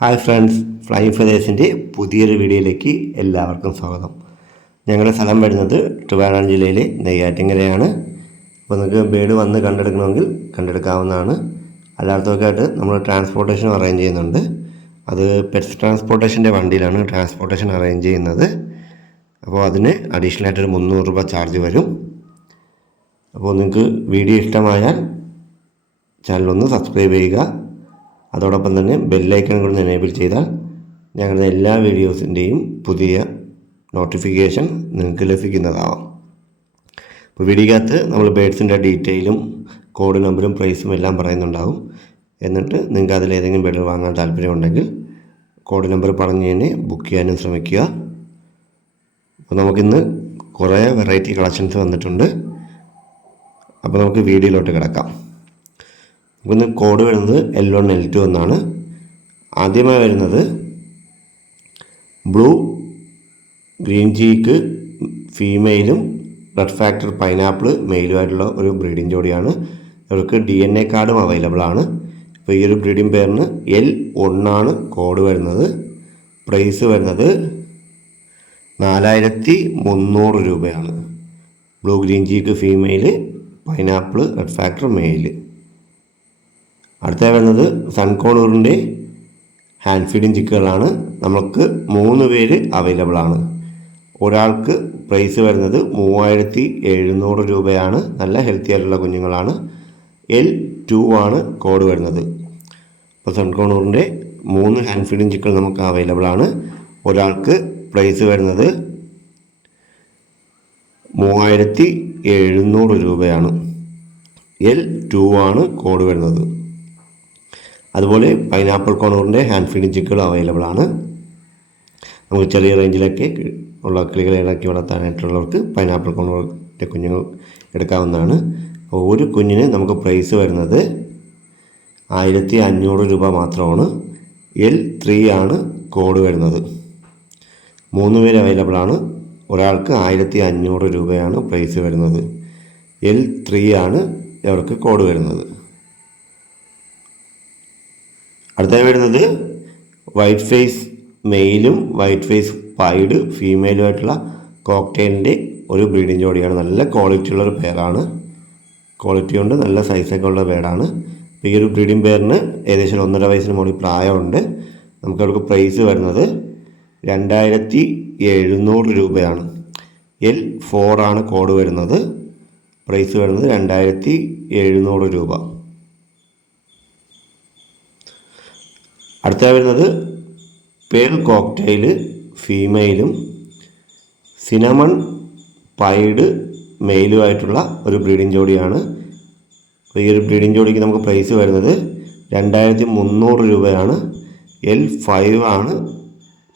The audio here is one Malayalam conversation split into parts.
ഹായ് ഫ്രണ്ട്സ് ഫ്ലൈ ഫെതേഴ്സിന്റെ പുതിയൊരു വീഡിയോയിലേക്ക് എല്ലാവർക്കും സ്വാഗതം. ഞങ്ങളുടെ സ്ഥലം വരുന്നത് ട്രിവാൻഡ്രം ജില്ലയിലെ നെയ്യാറ്റിങ്കരയാണ്. അപ്പോൾ നിങ്ങൾക്ക് ബേഡ് വന്ന് കണ്ടെടുക്കണമെങ്കിൽ കണ്ടെടുക്കാവുന്നതാണ്. അല്ലാത്തവർക്കായിട്ട് നമ്മൾ ട്രാൻസ്പോർട്ടേഷൻ അറേഞ്ച് ചെയ്യുന്നുണ്ട്. അത് പെറ്റ്സ് ട്രാൻസ്പോർട്ടേഷന്റെ വണ്ടിയിലാണ് ട്രാൻസ്പോർട്ടേഷൻ അറേഞ്ച് ചെയ്യുന്നത്. അപ്പോൾ അതിന് അഡീഷണൽ ആയിട്ടൊരു മുന്നൂറ് രൂപ ചാർജ് വരും. അപ്പോൾ നിങ്ങൾക്ക് വീഡിയോ ഇഷ്ടമായാൽ ചാനലൊന്ന് സബ്സ്ക്രൈബ് ചെയ്യുക. അതോടൊപ്പം തന്നെ ബെല്ലൈക്കൺ കൂടി എനേബിൾ ചെയ്താൽ ഞങ്ങളുടെ എല്ലാ വീഡിയോസിന്റെയും പുതിയ നോട്ടിഫിക്കേഷൻ നിങ്ങൾക്ക് ലഭിക്കുന്നതാവാം. അപ്പോൾ വീഡിയോക്കകത്ത് നമ്മൾ ബേഡ്സിന്റെ ഡീറ്റെയിലും കോഡ് നമ്പറും പ്രൈസും എല്ലാം പറയുന്നുണ്ടാവും. എന്നിട്ട് നിങ്ങൾക്ക് അതിലേതെങ്കിലും ബെഡ് വാങ്ങാൻ താല്പര്യമുണ്ടെങ്കിൽ കോഡ് നമ്പർ പറഞ്ഞു തന്നെ ബുക്ക് ചെയ്യാനും ശ്രമിക്കുക. അപ്പോൾ നമുക്കിന്ന് കുറേ വെറൈറ്റി കളക്ഷൻസ് വന്നിട്ടുണ്ട്. അപ്പോൾ നമുക്ക് വീഡിയോയിലോട്ട് കിടക്കാം. ഇന്ന് കോഡ് വരുന്നത് എൽ വൺ എൽ ടു എന്നാണ്. ആദ്യമായി വരുന്നത് ബ്ലൂ ഗ്രീൻ ചീക്ക് ഫീമെയിലും റെഡ് ഫാക്ടർ പൈനാപ്പിൾ മെയിലുമായിട്ടുള്ള ഒരു ബ്രീഡിംഗ് ജോഡിയാണ്. ഇവർക്ക് ഡി എൻ എ കാർഡും അവൈലബിൾ ആണ്. അപ്പോൾ ഈ ഒരു ബ്രീഡിംഗ് പേരിന് എൽ ഒന്നാണ് കോഡ് വരുന്നത്. പ്രൈസ് വരുന്നത് നാലായിരത്തി മുന്നൂറ് രൂപയാണ് blue green cheek female pineapple red factor male അടുത്ത വരുന്നത് സൺകോണൂറിന്റെ ഹാൻഡ് ഫീഡിങ് ചിക്കുകളാണ് നമുക്ക് മൂന്ന് പേര് അവൈലബിൾ ആണ്. ഒരാൾക്ക് പ്രൈസ് വരുന്നത് മൂവായിരത്തി എഴുന്നൂറ് രൂപയാണ്. നല്ല ഹെൽത്തി ആയിട്ടുള്ള കുഞ്ഞുങ്ങളാണ്. എൽ ടു ആണ് കോഡ് വരുന്നത്. അപ്പോൾ സൺകോണൂറിന്റെ മൂന്ന് ഹാൻഡ് ഫീഡിങ് ചിക്കുകൾ നമുക്ക് അവൈലബിൾ ആണ്. ഒരാൾക്ക് പ്രൈസ് വരുന്നത് മൂവായിരത്തി എഴുന്നൂറ് രൂപയാണ്. എൽ ടു ആണ് കോഡ് വരുന്നത്. അതുപോലെ പൈനാപ്പിൾ കോണൂറിന്റെ ഹാൻഡ് ഫീഡിങ് ചിക്കുകൾ അവൈലബിൾ ആണ്. നമുക്ക് ചെറിയ റേഞ്ചിലൊക്കെ ഉള്ള കിളികളെ ഇളക്കി വളർത്താനായിട്ടുള്ളവർക്ക് പൈനാപ്പിൾ കോണൂറിന്റെ കുഞ്ഞുങ്ങൾ എടുക്കാവുന്നതാണ്. ഒരു കുഞ്ഞിന് നമുക്ക് പ്രൈസ് വരുന്നത് ആയിരത്തി അഞ്ഞൂറ് രൂപ മാത്രമാണ്. എൽ ത്രീ ആണ് കോഡ് വരുന്നത്. മൂന്ന് പേര് അവൈലബിൾ ആണ്. ഒരാൾക്ക് ആയിരത്തി അഞ്ഞൂറ് രൂപയാണ് പ്രൈസ് വരുന്നത്. എൽ ത്രീ ആണ് അവർക്ക് കോഡ് വരുന്നത്. അടുത്ത വരുന്നത് വൈറ്റ് ഫേസ് മെയിലും വൈറ്റ് ഫേസ് പൈഡ് ഫീമെയിലുമായിട്ടുള്ള കോക്ടെയിലിന്റെ ഒരു ബ്രീഡിംഗ് ജോഡിയാണ്. നല്ല ക്വാളിറ്റി ഉള്ളൊരു പേരാണ് ക്വാളിറ്റി കൊണ്ട് നല്ല സൈസൊക്കെ ഉള്ള പേരാണ് ഈ ഒരു ബ്രീഡിംഗ് പേരിന് ഏകദേശം ഒന്നര വയസ്സിന് മുകളിൽ പ്രായമുണ്ട്. നമുക്ക് അവർക്ക് പ്രൈസ് വരുന്നത് രണ്ടായിരത്തി എഴുന്നൂറ് രൂപയാണ് എൽ ഫോറാണ് കോഡ് വരുന്നത്. പ്രൈസ് വരുന്നത് രണ്ടായിരത്തി എഴുന്നൂറ് രൂപ. അടുത്ത വരുന്നത് പേൾ കോക്ടെയിൽ ഫീമെയിലും സിനമൺ പൈഡ് മെയിലുമായിട്ടുള്ള ഒരു ബ്രീഡിംഗ് ജോഡിയാണ്. ഈ ഒരു ബ്രീഡിംഗ് ജോഡിക്ക് നമുക്ക് പ്രൈസ് വരുന്നത് രണ്ടായിരത്തി മുന്നൂറ് രൂപയാണ്. എൽ ഫൈവ് ആണ്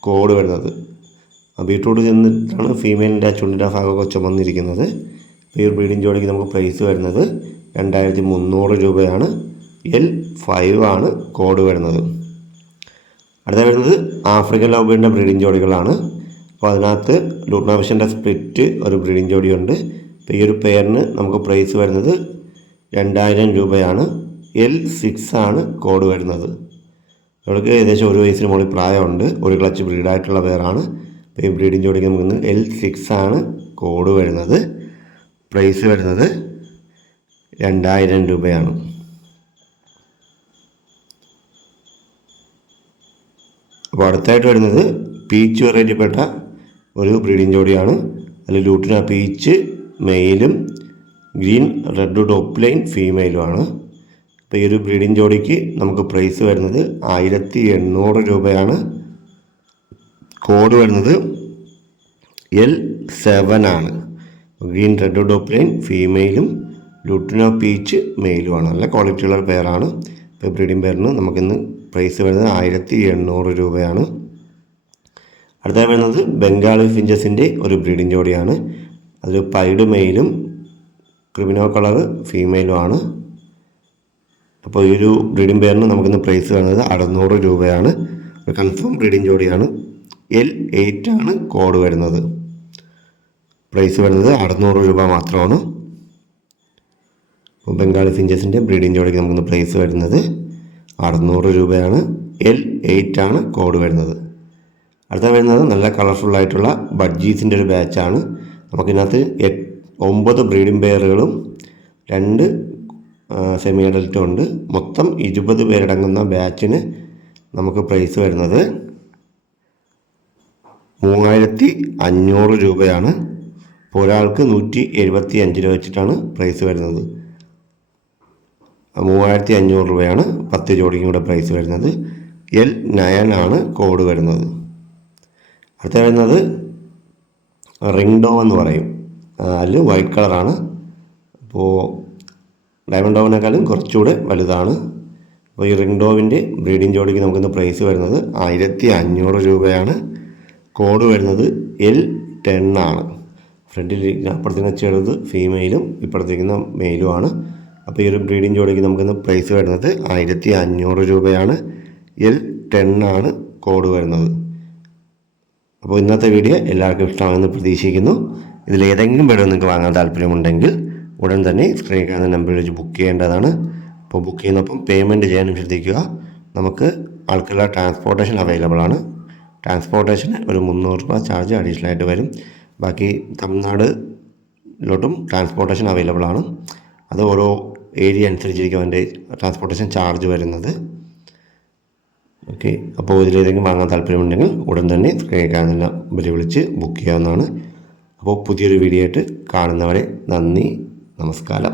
കോഡ് വരുന്നത്. ബീട്രൂട്ട് ചെന്നിട്ടാണ് ഫീമെയിലിന്റെ ചുണ്ടിന്റെ ഭാഗമൊക്കെ ചുമന്നിരിക്കുന്നത്. ഈ ഒരു ബ്രീഡിംഗ് ജോഡിക്ക് നമുക്ക് പ്രൈസ് വരുന്നത് രണ്ടായിരത്തി മുന്നൂറ് രൂപയാണ്. എൽ ഫൈവ് ആണ് കോഡ് വരുന്നത്. അടുത്ത വരുന്നത് ആഫ്രിക്കൻ ലൗബിന്റെ ബ്രീഡിംഗ് ജോഡികളാണ്. അപ്പോൾ അതിനകത്ത് ലൂട്ട്നാവിഷന്റെ സ്പ്ലിറ്റ് ഒരു ബ്രീഡിംഗ് ജോഡിയുണ്ട്. അപ്പോൾ ഈ ഒരു പെയറിന് നമുക്ക് പ്രൈസ് വരുന്നത് രണ്ടായിരം രൂപയാണ്. എൽ സിക്സ് ആണ് കോഡ് വരുന്നത്. ഇവർക്ക് ഏകദേശം ഒരു വയസ്സിന് മുകളിൽ പ്രായമുണ്ട്. ഒരു ക്ലച്ച് ബ്രീഡായിട്ടുള്ള പെയറാണ് അപ്പോൾ ഈ ബ്രീഡിംഗ് ജോഡിക്ക് നമുക്ക് എൽ സിക്സ് ആണ് കോഡ് വരുന്നത്. പ്രൈസ് വരുന്നത് രണ്ടായിരം രൂപയാണ്. അപ്പോൾ അടുത്തായിട്ട് വരുന്നത് പീച്ച് വെറൈറ്റിപ്പെട്ട ഒരു ബ്രീഡിംഗ് ജോഡിയാണ്. അതിൽ ലൂട്ടിന പീച്ച് മെയിലും ഗ്രീൻ റെഡ് ടോപ്പ് ലൈൻ ഫീമെയിലുമാണ് അപ്പോൾ ഈ ഒരു ബ്രീഡിംഗ് ജോഡിക്ക് നമുക്ക് പ്രൈസ് വരുന്നത് ആയിരത്തി എണ്ണൂറ് രൂപയാണ്. കോഡ് വരുന്നത് എൽ സെവൻ ആണ്. ഗ്രീൻ റെഡ് ടോപ്പ് ലൈൻ ഫീമെയിലും ലൂട്ടിന പീച്ച് മെയിലുമാണ് നല്ല ക്വാളിറ്റിയുള്ള പേരാണ് ഇപ്പോൾ ബ്രീഡിംഗ് പേരിന് നമുക്കിന്ന് പ്രൈസ് വരുന്നത് ആയിരത്തി എണ്ണൂറ് രൂപയാണ്. അടുത്ത വരുന്നത് ബംഗാളി ഫിഞ്ചസിന്റെ ഒരു ബ്രീഡിംഗ് ജോഡിയാണ്. അതിൽ പൈഡ് മെയിലും ക്രിമിനോ കളർ ഫീമെയിലും ആണ്. അപ്പോൾ ഈ ഒരു ബ്രീഡിംഗ് പെയറിന് നമുക്കിന്ന് പ്രൈസ് വരുന്നത് അറുന്നൂറ് രൂപയാണ്. ഒരു കൺഫേം ബ്രീഡിംഗ് ജോഡിയാണ്. എൽ എയ്റ്റ് ആണ് കോഡ് വരുന്നത്. പ്രൈസ് വരുന്നത് അറുന്നൂറ് രൂപ മാത്രമാണ്. ബംഗാളി ഫിഞ്ചസിന്റെ ബ്രീഡിംഗ് ജോഡിക്ക് നമുക്കിന്ന് പ്രൈസ് വരുന്നത് അറുന്നൂറ് രൂപയാണ് എൽ എയ്റ്റ് ആണ് കോഡ് വരുന്നത്. അടുത്ത വരുന്നത് നല്ല കളർഫുൾ ആയിട്ടുള്ള ബഡ്ജീസിന്റെ ഒരു ബാച്ചാണ് നമുക്കിതിനകത്ത് ഒമ്പത് ബ്രീഡിംഗ് പെയറുകളും രണ്ട് സെമി അഡൽറ്റും ഉണ്ട്. മൊത്തം ഇരുപത് പേരടങ്ങുന്ന ബാച്ചിന് നമുക്ക് പ്രൈസ് വരുന്നത് മൂവായിരത്തി അഞ്ഞൂറ് രൂപയാണ്. ഒരാൾക്ക് നൂറ്റി എഴുപത്തി അഞ്ച് രൂപ വെച്ചിട്ടാണ് പ്രൈസ് വരുന്നത്. മൂവായിരത്തി അഞ്ഞൂറ് രൂപയാണ് പത്ത് ജോഡിക്കും കൂടെ പ്രൈസ് വരുന്നത്. എൽ നയൻ ആണ് കോഡ് വരുന്നത്. അടുത്ത വരുന്നത് റിംഗ് എന്ന് പറയും. അതിൽ വൈറ്റ് കളറാണ് അപ്പോൾ ഡയമണ്ട് ഡോവിനേക്കാളും കുറച്ചുകൂടെ വലുതാണ്. അപ്പോൾ ഈ റിംഗ് ഡോവിന്റെ ബ്രീഡിംഗ് ജോഡിക്ക് നമുക്കിന്ന് പ്രൈസ് വരുന്നത് ആയിരത്തി അഞ്ഞൂറ് രൂപയാണ്. കോഡ് വരുന്നത് എൽ ടെൻ ആണ്. ഫ്രണ്ടിൽ അപ്പുറത്തേക്ക് ചെറുത് ഫീമെയിലും ഇപ്പുറത്തേക്കുന്ന മെയിലുമാണ് അപ്പോൾ ഈ ഒരു ബ്രീഡിംഗ് ജോഡിക്ക് നമുക്കിന്ന് പ്രൈസ് വരുന്നത് ആയിരത്തി അഞ്ഞൂറ് രൂപയാണ്. എൽ ടെൻ ആണ് കോഡ് വരുന്നത്. അപ്പോൾ ഇന്നത്തെ വീഡിയോ എല്ലാവർക്കും ഇഷ്ടമാണെന്ന് പ്രതീക്ഷിക്കുന്നു. ഇതിൽ ഏതെങ്കിലും വീഡിയോ നിങ്ങൾക്ക് വാങ്ങാൻ താല്പര്യമുണ്ടെങ്കിൽ ഉടൻ തന്നെ സ്ക്രീൻ കാണുന്ന നമ്പറിൽ വെച്ച് ബുക്ക് ചെയ്യേണ്ടതാണ്. അപ്പോൾ ബുക്ക് ചെയ്യുന്നപ്പം പേയ്മെന്റ് ചെയ്യാനും ശ്രദ്ധിക്കുക നമുക്ക് ആൾക്കുള്ള ട്രാൻസ്പോർട്ടേഷൻ അവൈലബിൾ ആണ്. ട്രാൻസ്പോർട്ടേഷന് ഒരു മുന്നൂറ് രൂപ ചാർജ് അഡീഷണൽ ആയിട്ട് വരും. ബാക്കി തമിഴ്നാടിലോട്ടും ട്രാൻസ്പോർട്ടേഷൻ അവൈലബിൾ ആണ്. അത് ഓരോ ഏരിയ അനുസരിച്ചിരിക്കും അവന്റെ ട്രാൻസ്പോർട്ടേഷൻ ചാർജ് വരുന്നത്. ഓക്കെ അപ്പോൾ ഇതിലേതെങ്കിലും വാങ്ങാൻ താല്പര്യമുണ്ടെങ്കിൽ ഉടൻ തന്നെ സ്ക്രീൻ വില വിളിച്ച് ബുക്ക് ചെയ്യാവുന്നതാണ്. അപ്പോൾ പുതിയൊരു വീഡിയോ ആയിട്ട് കാണുന്നവരെ നന്ദി നമസ്കാരം.